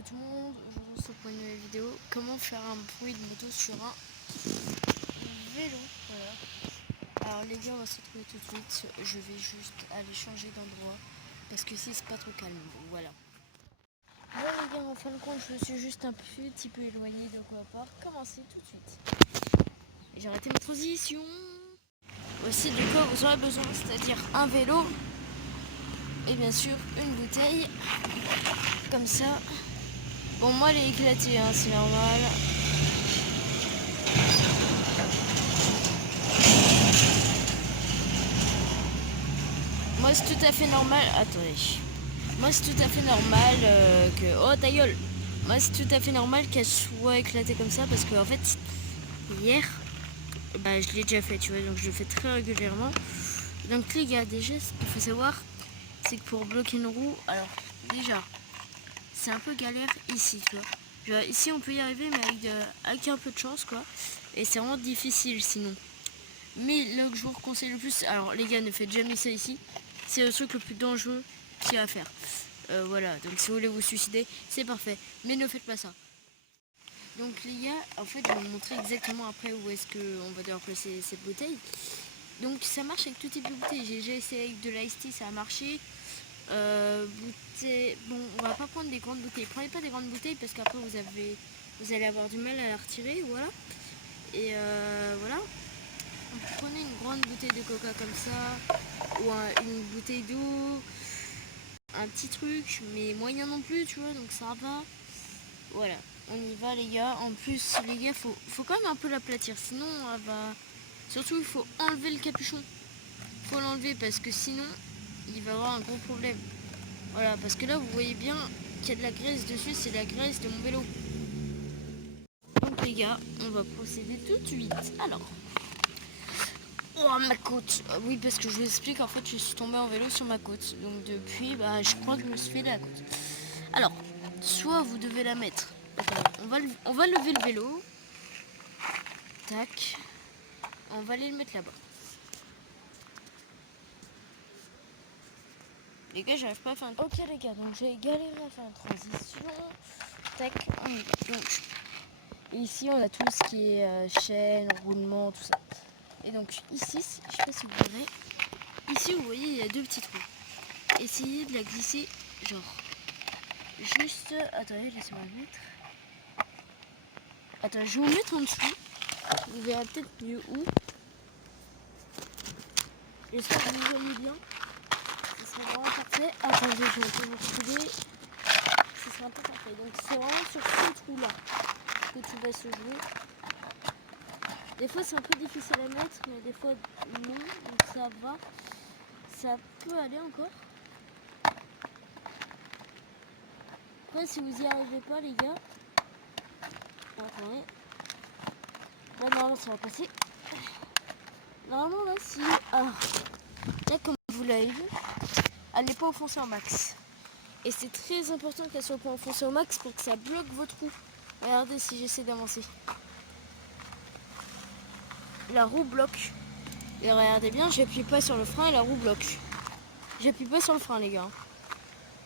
Salut tout le monde, aujourd'hui on se retrouve pour une nouvelle vidéo. Comment faire un bruit de moto sur un vélo. Voilà. Alors les gars, on va se retrouver tout de suite. Je vais juste aller changer d'endroit parce que ici c'est pas trop calme. Bon, voilà. Bon les gars, en fin de compte, je me suis juste un petit peu éloigné de quoi pouvoir commencer tout de suite. J'ai arrêté ma transition. Voici de quoi vous aurez besoin, c'est-à-dire un vélo et bien sûr une bouteille comme ça. Bon, moi elle est éclatée, hein, c'est normal. Moi c'est tout à fait normal. Attendez. Moi c'est tout à fait normal que... Oh ta gueule. Moi c'est tout à fait normal qu'elle soit éclatée comme ça parce que en fait hier bah, je l'ai déjà fait, tu vois, donc je le fais très régulièrement. Donc les gars, déjà ce qu'il faut savoir c'est que pour bloquer une roue, alors déjà c'est un peu galère ici, tu vois. Genre, ici on peut y arriver mais avec un peu de chance quoi. Et c'est vraiment difficile sinon. Mais là que je vous conseille le plus, alors les gars ne faites jamais ça ici. C'est le truc le plus dangereux qu'il y a à faire. Voilà, donc si vous voulez vous suicider, c'est parfait. Mais ne faites pas ça. Donc les gars, en fait je vais vous montrer exactement après où est-ce qu'on va devoir placer cette bouteille. Donc ça marche avec tout type de bouteille. J'ai déjà essayé avec de l'ice tea, ça a marché. Bon, on va pas prendre des grandes bouteilles. Prenez pas des grandes bouteilles parce qu'après vous allez avoir du mal à la retirer, voilà. Et voilà. Donc, prenez une grande bouteille de coca comme ça, ou une bouteille d'eau, un petit truc, mais moyen non plus, tu vois, donc ça va. Voilà, on y va les gars. En plus, les gars, faut quand même un peu l'aplatir, sinon elle va... Surtout, il faut enlever le capuchon. Faut l'enlever parce que sinon, il va y avoir un gros problème. Voilà, parce que là, vous voyez bien qu'il y a de la graisse dessus, c'est la graisse de mon vélo. Donc les gars, on va procéder tout de suite. Alors... Oh ma côte. Oui, parce que je vous explique, en fait je suis tombée en vélo sur ma côte. Donc depuis, bah, je crois que je me suis fait la côte. Alors, soit vous devez la mettre. Attends, on va lever le vélo. Tac. On va aller le mettre là-bas. Les gars, j'arrive pas à faire un... Ok les gars, donc j'ai galéré à faire une transition. Tac. Donc, ici on a tout ce qui est chaîne, roulement, tout ça. Et donc ici, je sais pas si vous verrez. Ici, vous voyez, il y a deux petits trous. Essayez de la glisser, genre, juste... Attendez, laissez-moi le mettre. Attends, je vais vous mettre en dessous. Vous verrez peut-être mieux où. J'espère que vous voyez bien. Ce sera vraiment parfait. Attendez, je vais un peu vous reculer. Ce sera un peu parfait. Donc c'est vraiment sur ce trou-là que tout va se jouer. Des fois c'est un peu difficile à mettre, mais des fois non. Donc ça va. Ça peut aller encore. Après, si vous y arrivez pas, les gars... Attendez. Là, normalement, ça va passer. Normalement, là, si... Ah, là, comme vous l'avez vu, elle n'est pas enfoncée en max. Et c'est très important qu'elle soit pas enfoncée au max pour que ça bloque votre roue. Regardez si j'essaie d'avancer. La roue bloque. Et regardez bien, j'appuie pas sur le frein et la roue bloque. J'appuie pas sur le frein, les gars.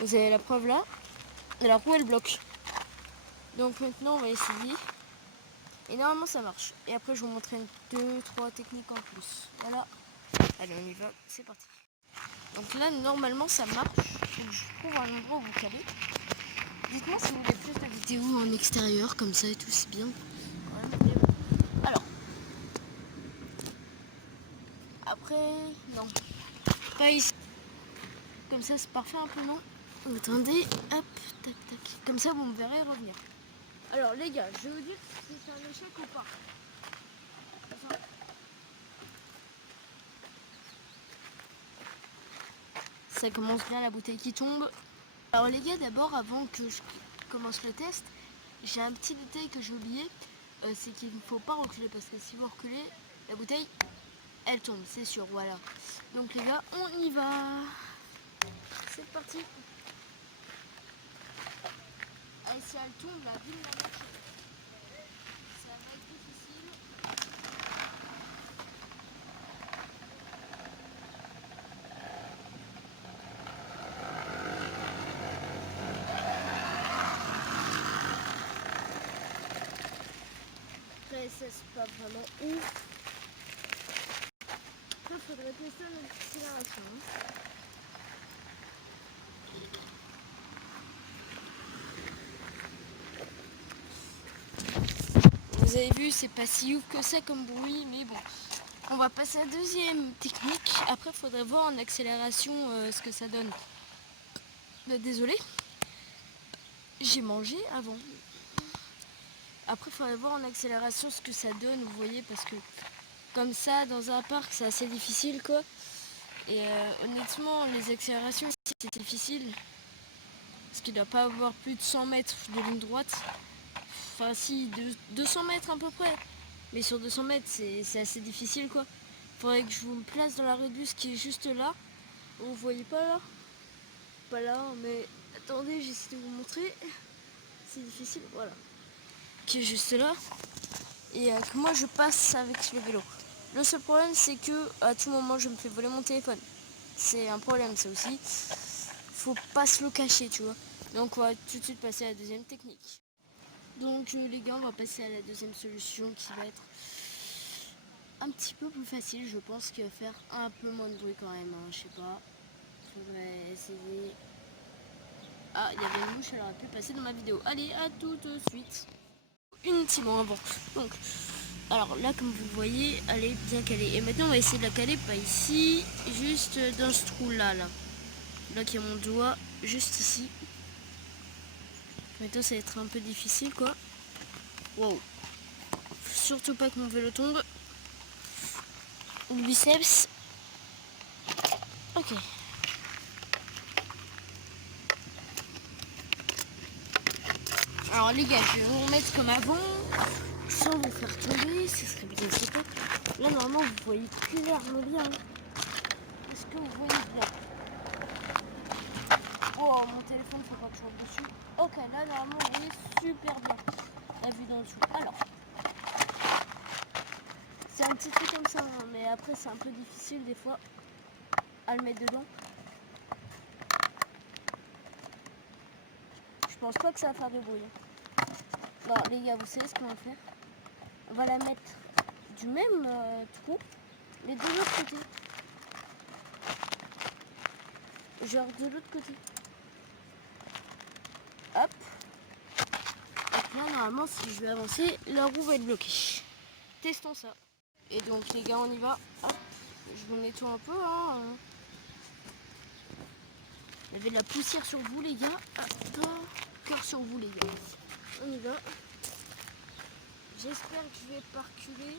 Vous avez la preuve là. Et la roue, elle bloque. Donc maintenant, on va essayer. Et normalement, ça marche. Et après, je vous montrerai 2-3 techniques en plus. Voilà. Allez, on y va. C'est parti. Donc là, normalement, ça marche. Faut que je trouve un endroit où vous calez. Dites-moi si vous voulez plus de vidéos en extérieur, comme ça et tout, c'est bien. Alors. Après, non. Pas ici. Comme ça, c'est parfait un peu, non? Attendez, hop, tac, tac. Comme ça, vous me verrez revenir. Alors, les gars, je vais vous dire si c'est un échec ou pas. Enfin, ça commence bien, la bouteille qui tombe. Alors, les gars, d'abord, avant que je commence le test, j'ai un petit détail que j'ai oublié. C'est qu'il ne faut pas reculer parce que si vous reculez, la bouteille, elle tombe, c'est sûr, voilà. Donc, les gars, on y va. C'est parti. Et si elle tombe, la ville va marcher. Ça va être difficile. passe pas vraiment ouf. Après, faudrait tester l'accélération. Vous avez vu, c'est pas si ouf que ça comme bruit, mais bon. On va passer à la deuxième technique. Après, il faudrait voir en accélération ce que ça donne. Désolé, j'ai mangé avant. Après, il faudrait voir en accélération ce que ça donne, vous voyez, parce que comme ça, dans un parc, c'est assez difficile, quoi. Et honnêtement, les accélérations, c'est difficile. Parce qu'il ne doit pas avoir plus de 100 mètres de ligne droite. Enfin, si, 200 mètres à peu près. Mais sur 200 mètres, c'est assez difficile, quoi. Faudrait que je vous me place dans la réduce qui est juste là. Vous voyez pas là? Pas là, mais attendez, j'essaie de vous montrer. C'est difficile, voilà. Qui est juste là. Et que moi je passe avec le vélo. Le seul problème, c'est que à tout moment, je me fais voler mon téléphone. C'est un problème, ça aussi. Faut pas se le cacher, tu vois. Donc, on va tout de suite passer à la deuxième technique. Donc, les gars, on va passer à la deuxième solution qui va être un petit peu plus facile, je pense, qui va faire un peu moins de bruit quand même. Hein, je sais pas. Faudrait essayer. Ah, il y avait une mouche, elle aurait pu passer dans ma vidéo. Allez, à tout de suite. Une petite bon avant. Donc, alors là, comme vous le voyez, elle est bien calée. Et maintenant, on va essayer de la caler, pas ici, juste dans ce trou-là, là. Là, qui a mon doigt, juste ici. Maintenant, ça va être un peu difficile, quoi. Wow. Surtout pas que mon vélo tombe. Le biceps. Ok. Alors les gars, je vais vous remettre comme avant, sans vous faire tomber, ce serait bien sympa. Là normalement vous voyez clairement bien. Est-ce que vous voyez bien? Oh, mon téléphone, faut pas que je rentre dessus. Ok, là normalement vous voyez super bien la vue dans le dessous. Alors, c'est un petit truc comme ça, hein, mais après c'est un peu difficile des fois à le mettre dedans. Je pense pas que ça va faire de bruit. Non les gars, vous savez ce qu'on va faire? On va la mettre du même trou, mais de l'autre côté. Genre de l'autre côté. Hop. Et là, normalement, si je vais avancer, la roue va être bloquée. Testons ça. Et donc, les gars, on y va. Hop. Je vous nettoie un peu. Hein. Il y avait de la poussière sur vous, les gars. Hop. Cœur sur vous, les gars. On y va. J'espère que je vais pas reculer.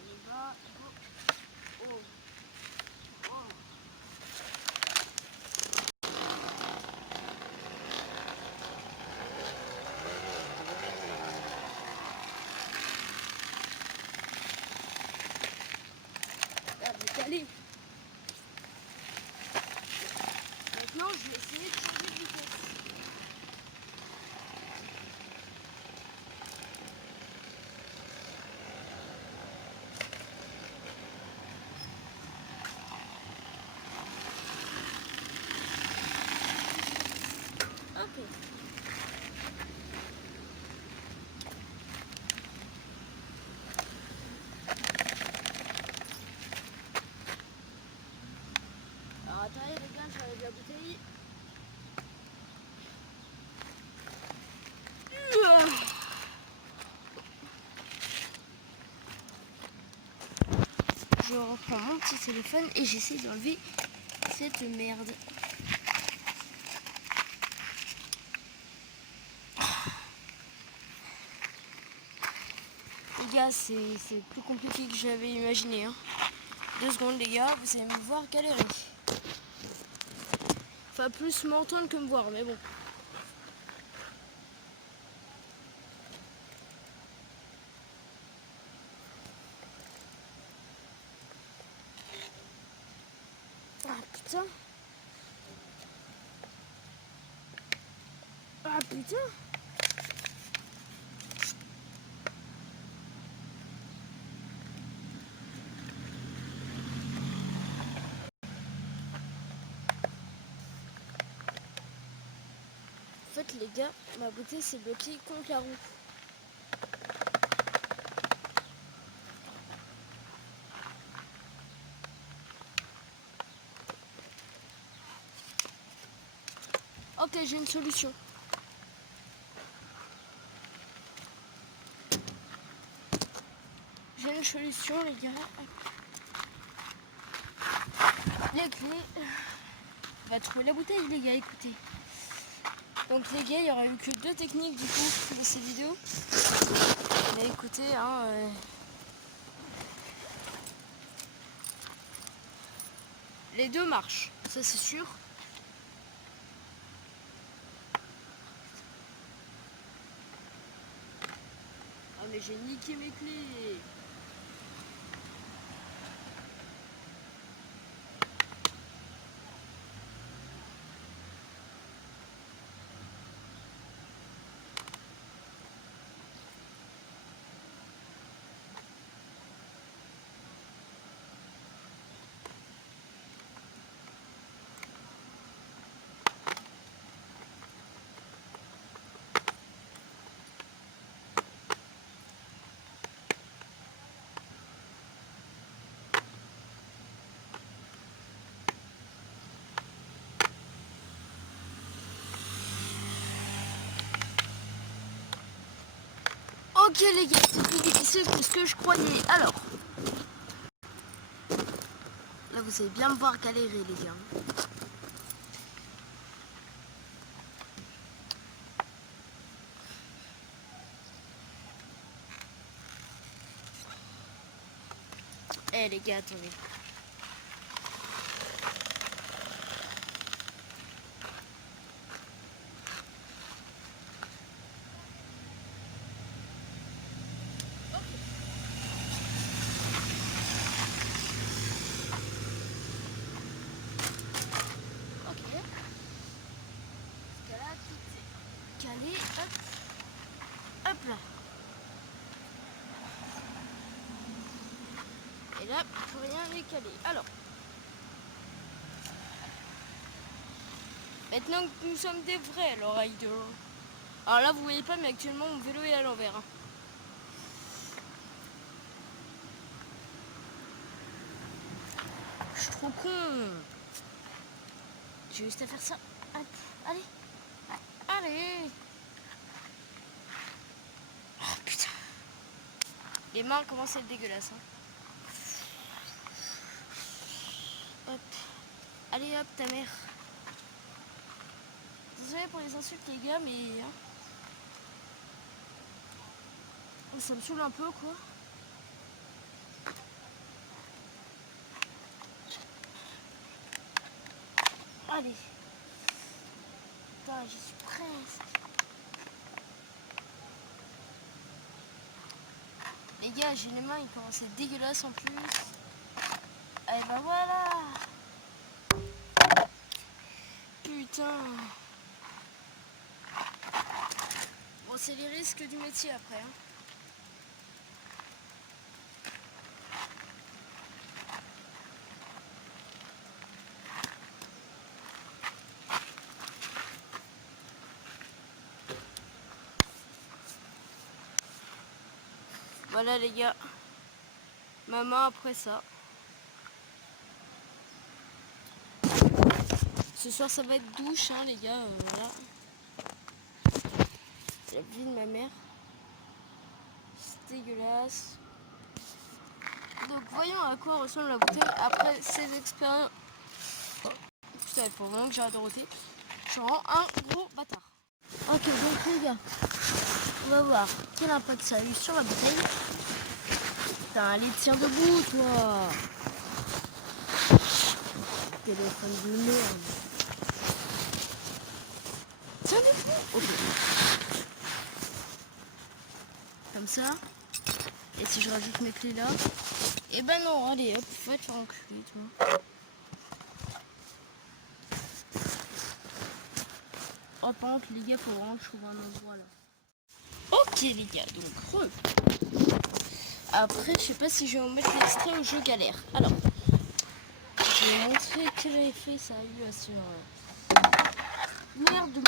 On y va. Oh. Oh. Ah, allez. Maintenant, je vais essayer de changer de vitesse. Ok. Alors attendez les gars, j'enlève la bouteille. Je reprends mon petit téléphone et j'essaie d'enlever cette merde. Les gars, c'est plus compliqué que j'avais imaginé. Hein. 2 secondes les gars, vous allez me voir galérer. Enfin plus m'entendre que me voir, mais bon. Ah putain. Ah putain. En fait fait les gars, ma bouteille s'est bloquée contre la roue. Ok, j'ai une solution. J'ai une solution les gars. Les clés. On va trouver la bouteille les gars, écoutez. Donc les gars, il n'y aura eu que 2 techniques du coup dans ces vidéos. Mais écoutez, hein, les 2 marchent, ça c'est sûr. Ah mais j'ai niqué mes clés. Ok les gars, c'est plus difficile que ce que je croyais. Alors, là vous allez bien me voir galérer les gars. Eh les gars, attendez. Calé, hop là. Et là, plus rien n'est calé. Alors, maintenant que nous sommes des vrais alors riders. Alors là, vous voyez pas, mais actuellement mon vélo est à l'envers. Je suis trop con. J'ai juste à faire ça. Allez. Allez. Oh putain. Les mains commencent à être dégueulasses. Hein. Hop. Allez hop, ta mère. Désolé pour les insultes les gars, mais... Hein, ça me saoule un peu quoi. Allez. Putain, j'y suis presque. Les gars, j'ai les mains, ils commencent à être dégueulasses en plus. Et ben voilà. Putain. Bon, c'est les risques du métier après. Hein. Voilà les gars. Ma main après ça. Ce soir ça va être douche hein, les gars. Voilà. La vie de ma mère. C'est dégueulasse. Donc voyons à quoi ressemble la bouteille après ces expériences. Oh, putain, il faut vraiment que j'arrête de roter. Je rends un gros bâtard. Ok, donc les gars, on va voir quel impact ça a eu sur la bouteille. Putain, allez, tiens debout, toi. Téléphone de merde. Tiens debout. Ok. Comme ça. Et si je rajoute mes clés là. Et ben non, allez, hop, faut te faire enculer, toi. Oh, par contre, les gars, faut vraiment que je trouve un endroit là. Ok, les gars, donc, Après, je sais pas si je vais vous mettre l'extrait ou je galère. Alors, je vais montrer quel effet ça a eu sur... Merde.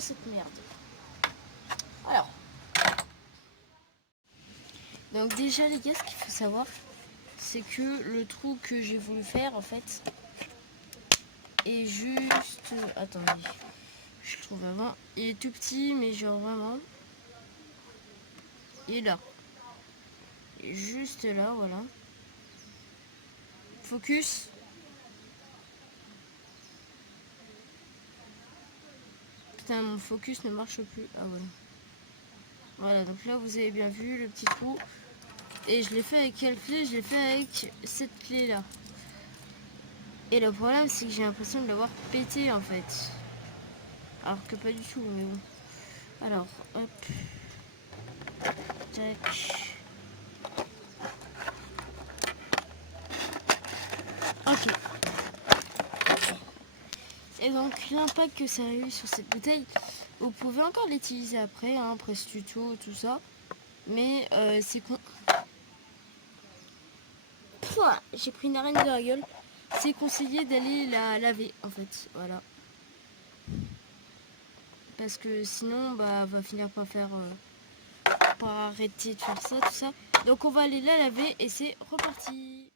sur cette merde. Alors. Donc déjà les gars, ce qu'il faut savoir, c'est que le trou que j'ai voulu faire en fait est juste... Attendez, je le trouve avant. Il est tout petit, mais genre vraiment... Il est là. Il est juste là, voilà. Focus. Putain, mon focus ne marche plus. Ah voilà. Voilà, donc là vous avez bien vu le petit trou. Et je l'ai fait avec quelle clé? Je l'ai fait avec cette clé là. Et le problème c'est que j'ai l'impression de l'avoir pété en fait. Alors que pas du tout, mais bon. Alors, hop. Tac. Ok. Et donc l'impact que ça a eu sur cette bouteille, vous pouvez encore l'utiliser après, hein, presse tuto, tout ça. Mais c'est con... J'ai pris une arène de la gueule. C'est conseillé d'aller la laver en fait, voilà. Parce que sinon, bah, va finir par faire... par arrêter de faire ça, tout ça. Donc on va aller la laver et c'est reparti.